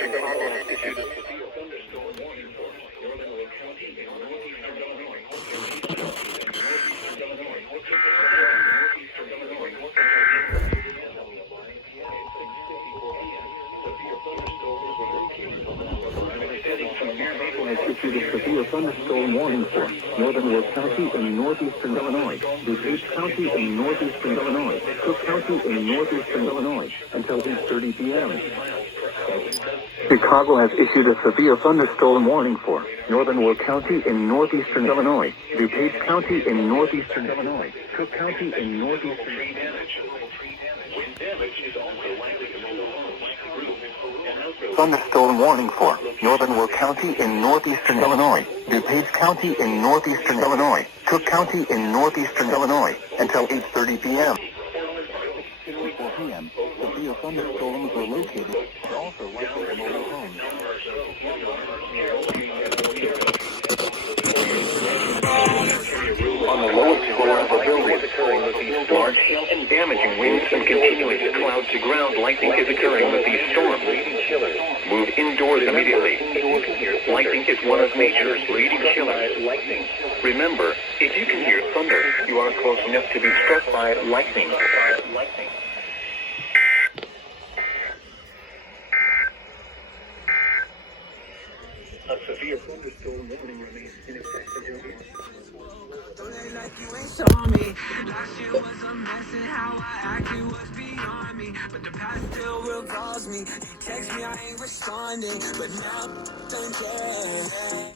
Chicago has issued a severe thunderstorm warning for northern Will County in northeastern Illinois, northeastern Illinois, has issued a severe thunderstorm warning for northern Will County in northeastern Illinois, DuPage County in northeastern Illinois, Cook County in northeastern Illinois, until 8:30 p.m. Chicago has issued a severe thunderstorm warning for northern Will County in northeastern Illinois, DuPage County in northeastern Illinois, Cook County in northeastern Illinois. Wind damage is also likely to mobile homes, roofs, and outbuildings. Thunderstorm warning for northern Will County in northeastern Illinois, DuPage County in northeastern Illinois, Cook County in northeastern Illinois, until 8:30 p.m. 4 p.m. Severe thunderstorms were located, also likely to mobile homes. On the lowest floor of a building is occurring with these large hail and damaging winds and continuous cloud-to-ground lightning is occurring with these storms. Move indoors immediately. Lightning is one of nature's leading killers. Remember, if you can hear thunder, you are close enough to be struck by lightning. A severe thunderstorm warning remains in effect until Don't act like you ain't saw me. Last year was a mess and how I acted was beyond me. But the past still recalls me. You text me, I ain't responding. But now, don't care.